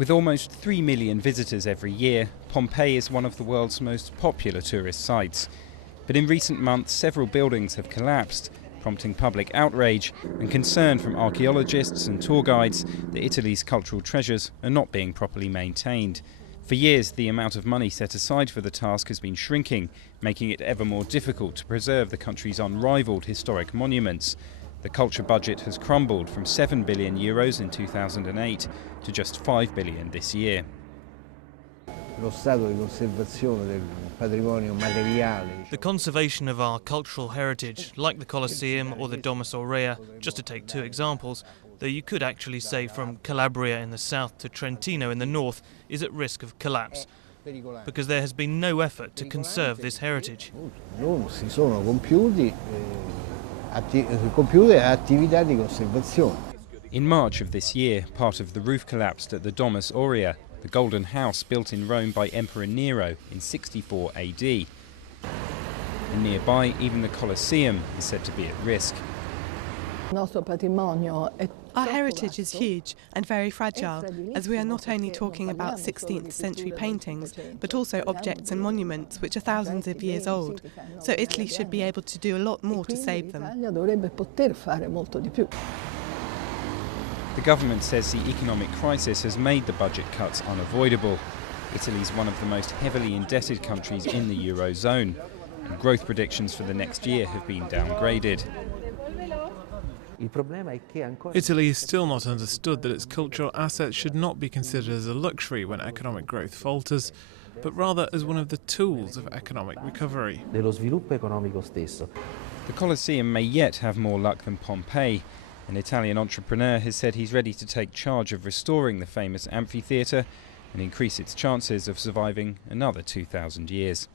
With almost 3 million visitors every year, Pompeii is one of the world's most popular tourist sites. But in recent months, several buildings have collapsed, prompting public outrage and concern from archaeologists and tour guides that Italy's cultural treasures are not being properly maintained. For years, the amount of money set aside for the task has been shrinking, making it ever more difficult to preserve the country's unrivaled historic monuments. The culture budget has crumbled from €7 billion in 2008 to just €5 billion this year. The conservation of our cultural heritage, like the Colosseum or the Domus Aurea, just to take two examples, though you could actually say from Calabria in the south to Trentino in the north, is at risk of collapse, because there has been no effort to conserve this heritage. In March of this year, part of the roof collapsed at the Domus Aurea, the golden house built in Rome by Emperor Nero in 64 AD. And nearby, even the Colosseum is said to be at risk. Our heritage is huge and very fragile, as we are not only talking about 16th century paintings, but also objects and monuments which are thousands of years old. So Italy should be able to do a lot more to save them. The government says the economic crisis has made the budget cuts unavoidable. Italy is one of the most heavily indebted countries in the Eurozone, and growth predictions for the next year have been downgraded. Italy has still not understood that its cultural assets should not be considered as a luxury when economic growth falters, but rather as one of the tools of economic recovery. The Colosseum may yet have more luck than Pompeii. An Italian entrepreneur has said he's ready to take charge of restoring the famous amphitheatre and increase its chances of surviving another 2,000 years.